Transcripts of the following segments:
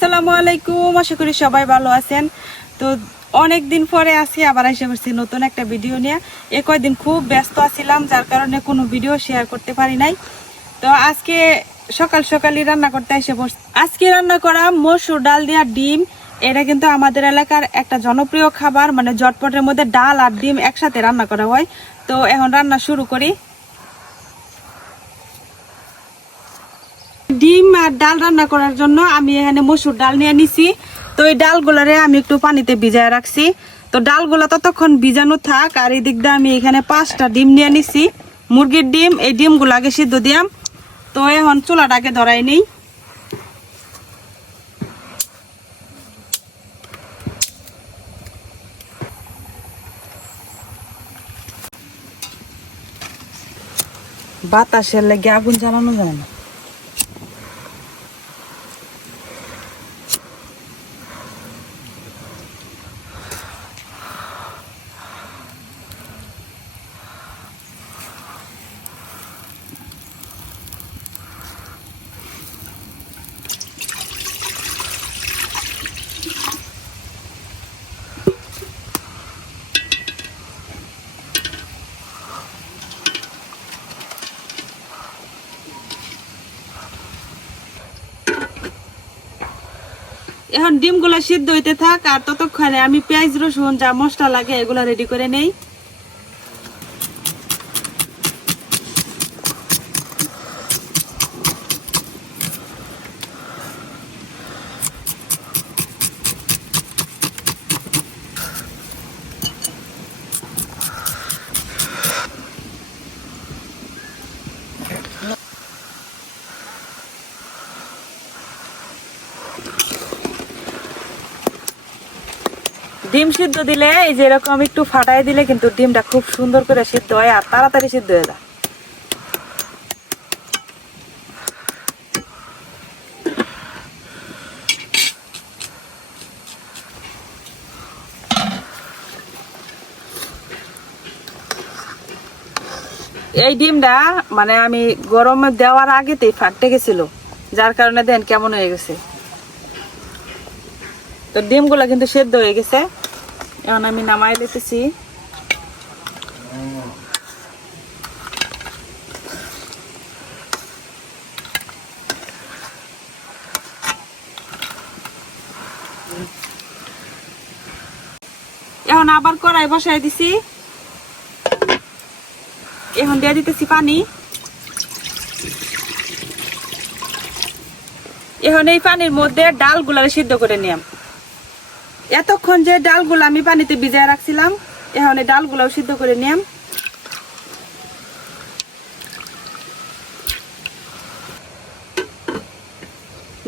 আসসালামু আলাইকুম, আশা করি সবাই ভালো আছেন। তো অনেক দিন পরে আসি আবার এসে পড়ছি নতুন একটা ভিডিও নিয়ে। এ কয়দিন খুব ব্যস্ত আছিলাম, যার কারণে কোনো ভিডিও শেয়ার করতে পারি নাই। তো আজকে সকাল সকালই রান্না করতে এসে পড়ছি। আজকে রান্না করা মসুর ডাল দিয়া ডিম। এটা কিন্তু আমাদের এলাকার একটা জনপ্রিয় খাবার মানে জটপটের মধ্যে ডাল আর ডিম একসাথে রান্না করা হয়। তো এখন রান্না শুরু করি। ডিম আর ডাল রান্না করার জন্য আমি এখানে মসুর ডাল নিয়ে নিছি। তো এই ডালগুলারে আমি একটু পানিতে ভিজায় রাখছি। তো ডালগুলা ততক্ষণ ভিজানো থাক আর এই দিক দিয়ে আমি এখানে পাঁচটা ডিম নিয়ে নিছি। মুরগির ডিম, এই ডিমগুলো আগে সিদ্ধ দিয়াম। তো এখন চুলাটাকে ধরাই নেই। বাতাসের লেগে আগুন জ্বালানো যায় না। এখন ডিমগুলো সিদ্ধ হইতে থাক আর ততক্ষণে আমি পেঁয়াজ, রসুন যা মশলা লাগে এগুলো রেডি করে নেই। ডিম সিদ্ধ দিলে, এই যে এরকম একটু ফাটাই দিলে কিন্তু ডিমটা খুব সুন্দর করে সিদ্ধ হয় আর তাড়াতাড়ি সিদ্ধ হয়ে যায়। এই ডিমটা মানে আমি গরমে দেওয়ার আগেতেই ফাটতে গেছিল, যার কারণে দেন কেমন হয়ে গেছে। তো ডিমগুলো কিন্তু সেদ্ধ হয়ে গেছে। এখন আমি নামাই দিতেছি। এখন আবার কড়াই বসাই দিছি। এখন দিয়ে দিতেছি পানি। এখন এই পানির মধ্যে ডালগুলা সিদ্ধ করে নিলাম এতক্ষণ যে ডালগুলো আমি পানিতে ভিজায় রাখছিলাম, এখন এই ডালগুলাও সিদ্ধ করে নিলাম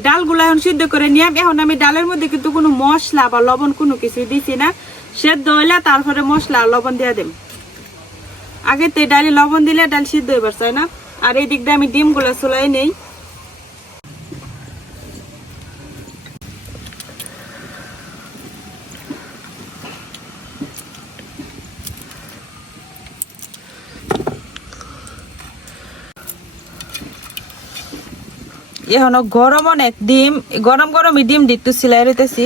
ডালগুলো এখন সিদ্ধ করে নিলাম এখন আমি ডালের মধ্যে কিন্তু কোনো মশলা বা লবণ কোনো কিছু দিছি না। সেদ্ধ হইলে তারপরে মশলা লবণ দিয়ে দেব আগে তো ডালে লবণ দিলে ডাল সিদ্ধ হইবার চাই না। আর এই দিক দিয়ে আমি ডিমগুলো চুলাই নেই। এখনও গরম অনেক ডিম গরম গরমই ডিম দিতে সিলাই রইতেছি।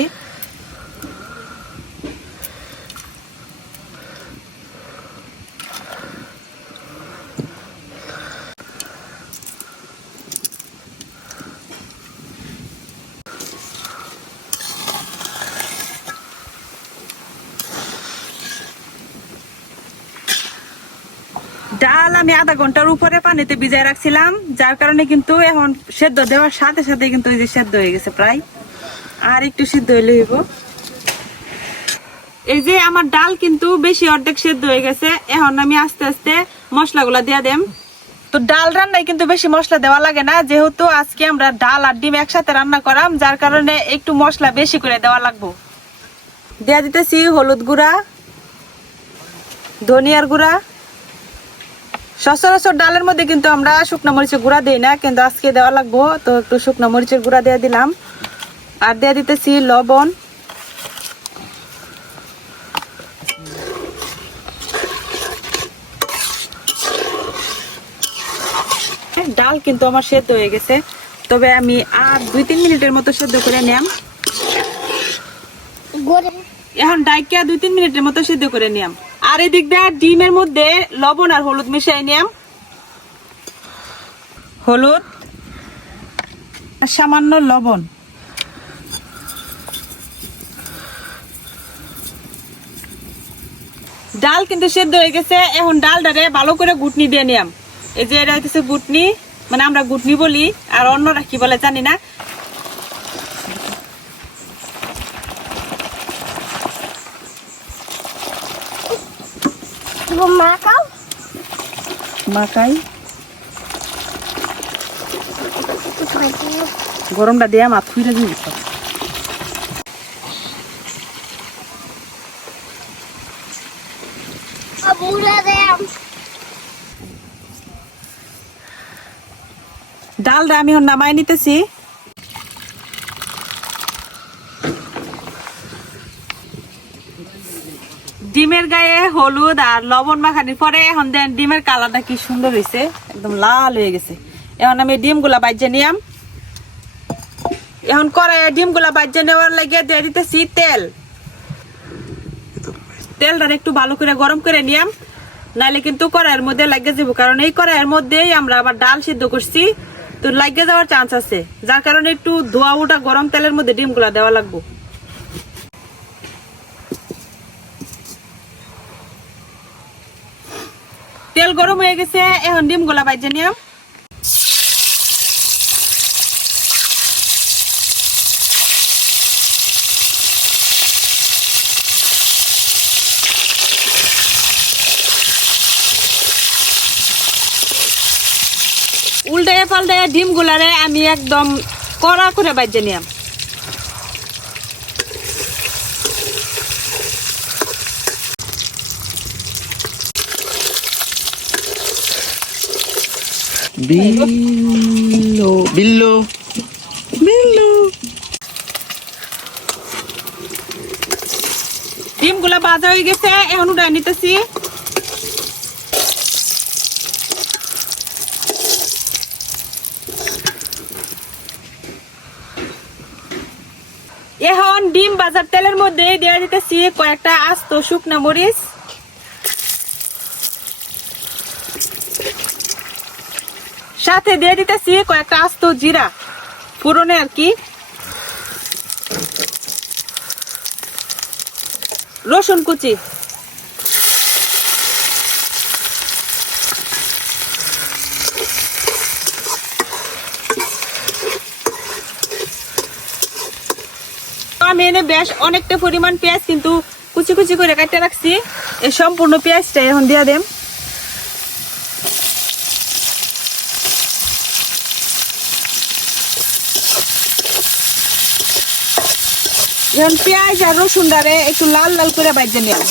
ডাল আমি আধা ঘণ্টার উপরে পানিতে ভিজাই রাখছিলাম, যার কারণে কিন্তু এখন সেদ্ধ দেওয়ার সাথে সাথে কিন্তু এই যে সেদ্ধ হয়ে গেছে প্রায়। আর একটু সিদ্ধ হইলে হইব। এই যে আমার ডাল কিন্তু বেশি অর্ধেক সেদ্ধ হয়ে গেছে, এখন আমি আস্তে আস্তে মশলাগুলা দিয়া দেম। তো ডাল রান্নায় কিন্তু বেশি মশলা দেওয়া লাগে না, যেহেতু আজকে আমরা ডাল আর ডিম একসাথে রান্না করাম, যার কারণে একটু মশলা বেশি করে দেওয়া লাগবো। দেয়া দিতেছি হলুদ গুঁড়া, ধনিয়ার গুঁড়া সচরাচর ডালের মধ্যে কিন্তু আমরা শুকনো মরিচের গুঁড়া দিই না কিন্তু আজকে দেওয়া লাগবো। তো একটু শুকনো মরিচের গুঁড়া দিয়ে দিলাম। আর দিয়ে দিতেছি লবণ। ডাল কিন্তু আমার সেদ্ধ হয়ে গেছে। তবে আমি আর দুই তিন মিনিটের মতো সেদ্ধ করে নিলাম। এখন ডাইকা দুই তিন মিনিটের মতো সেদ্ধ করে নিয়াম আর এদিক দিয়ে ডিমের মধ্যে লবণ আর হলুদ মিশাই নিয়াম। হলুদ আর সামান্য লবণ। ডাল কিন্তু সেদ্ধ হয়ে গেছে এখন ডালটারে ভালো করে গুটনি দিয়ে নিয়াম। এই যে এটা হইতেছে গুটনি মানে আমরা গুটনি বলি আর অন্যরা কি বলে জানি না। মাকাও। মাকাই। গরমটা দিয়ে মাছ খুঁড়ে দিয়ে দিতে ডালটা আমি নামাই নিতেছি। ডিমের গায়ে হলুদ আর লবণ মাখানির পরে এখন দেন ডিমের কালারটা কি সুন্দর হয়েছে একদম লাল হয়ে গেছে। এখন আমি ডিমগুলা বাজ্যে নিয়াম। এখন করে ডিমগুলা বাজ্যে নেওয়ার লাগে দিয়ে দিতেছি তেল। তেলটা একটু ভালো করে গরম করে নিয়াম। নাহলে কিন্তু কড়াইয়ের মধ্যে লাগিয়ে যাব, কারণ এই কড়াইয়ের মধ্যেই আমরা আবার ডাল সিদ্ধ করছি। তো লাগিয়ে যাওয়ার চান্স আছে। যার কারণে একটু ধোয়া উঠা গরম তেলের মধ্যে ডিমগুলা দেওয়া লাগবো। তেল গরম হয়ে গেছে, এখন ডিমগুলা বাইজে নিয়াম। উল্টায় পাল্টায় ডিম গুলারে আমি একদম কড়া করে বাজে নিয়াম। বিল্লো বিল্লো বিল্লো ডিমগুলা বাজা হয়ে গেছে এখন উঠাই নিতেছি। এখন ডিম বাজার তেলের মধ্যে দিয়ে দিতেছি কয়েকটা আস্ত শুকনা মরিচ। সাথে দিয়ে দিতেছি কয়েকটা আস্ত জিরা। পুরনে আর কি। রসুন কুচি। আমি এনে বেশ অনেকটা পরিমাণ পেঁয়াজ কিন্তু কুচি কুচি করে কাটতে রাখছি। এই সম্পূর্ণ পেঁয়াজটা এখন দিয়া দেম। এখন পেঁয়াজ আর রসুন ডারে একটু লাল লাল করে বাইজে নিলাম।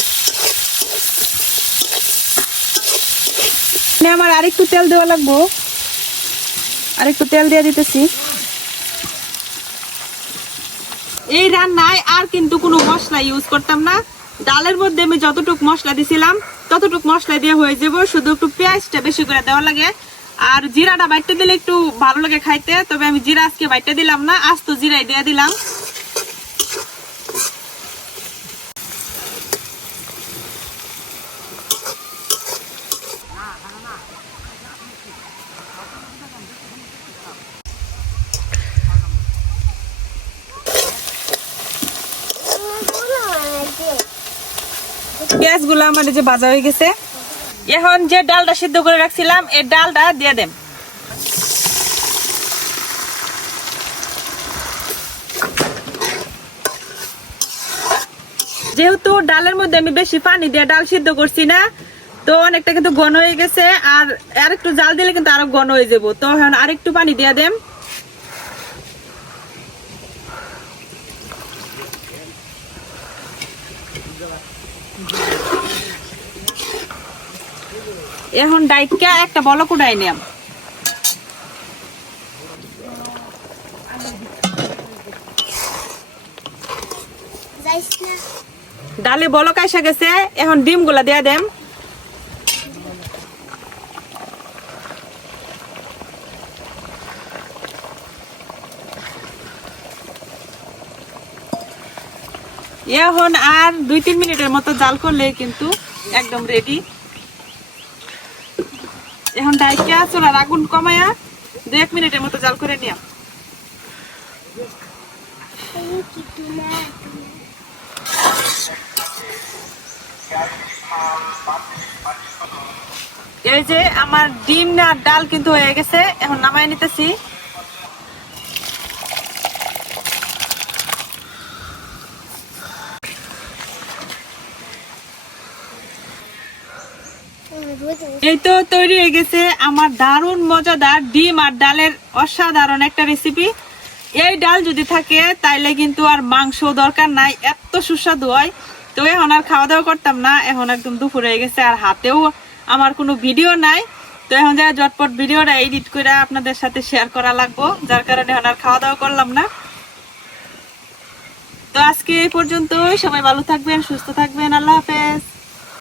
আমার আরেকটু তেল দেওয়া লাগবো। আরেকটু তেল দিয়ে দিতেছি। এই রান্নায় আর কিন্তু কোনো মশলা ইউজ করতাম না। ডালের মধ্যে আমি যতটুকু মশলা দিছিলাম, ততটুকু মশলা দিয়ে হয়ে যাব। শুধু একটু পেঁয়াজটা বেশি করে দেওয়া লাগে। আর জিরাটা বাইটে দিলে একটু ভালো লাগে খাইতে, তবে আমি জিরা আজকে বাইটে দিলাম না আজ তো জিরাই দিয়ে দিলাম। আমার যে ভাজা হয়ে গেছে। এখন যে ডালটা সিদ্ধ করে রাখছিলাম ডালটা দিয়ে দেন যেহেতু ডালের মধ্যে আমি বেশি পানি দিয়ে ডাল সিদ্ধ করছি না, তো অনেকটা কিন্তু ঘন হয়ে গেছে, আর আরেকটু জাল দিলে কিন্তু আরও ঘন হয়ে যাব। তো এখন আরেকটু পানি দিয়ে দেন এখন ডাইকা একটা বলক উঠাই নিয়াম যাইস ডালে বলক আইসা গেছে এখন ডিমগুলা দিয়া দেম। এখন আর দুই, তিন মিনিটের মতো জাল করলে কিন্তু একদম রেডি এখন ডাইকা চুলার আগুন কমায়া দু এক মিনিটের মতো জাল করে নিয়া। এই যে আমার ডিম আর ডাল কিন্তু হয়ে গেছে, এখন নামাই নিতেছি। এই তো তৈরি হয়ে গেছে আমার দারুণ মজাদার ডিম আর ডালের অসাধারণ একটা রেসিপি এই ডাল যদি থাকে, তাইলে কিন্তু আর মাংস দরকার নাই, এত সুস্বাদু হয়। তো এখন আর খাওয়া দাওয়া করতাম না, এখন একদম দুপুর হয়ে গেছে আর হাতেও আমার কোনো ভিডিও নাই। তো এখন যা ঝটপট ভিডিওটা এডিট করে আপনাদের সাথে শেয়ার করা লাগবো, যার কারণে এখন আর খাওয়া দাওয়া করলাম না। তো আজকে এই পর্যন্তই, সবাই ভালো থাকবেন, সুস্থ থাকবেন, আল্লাহ হাফেজ।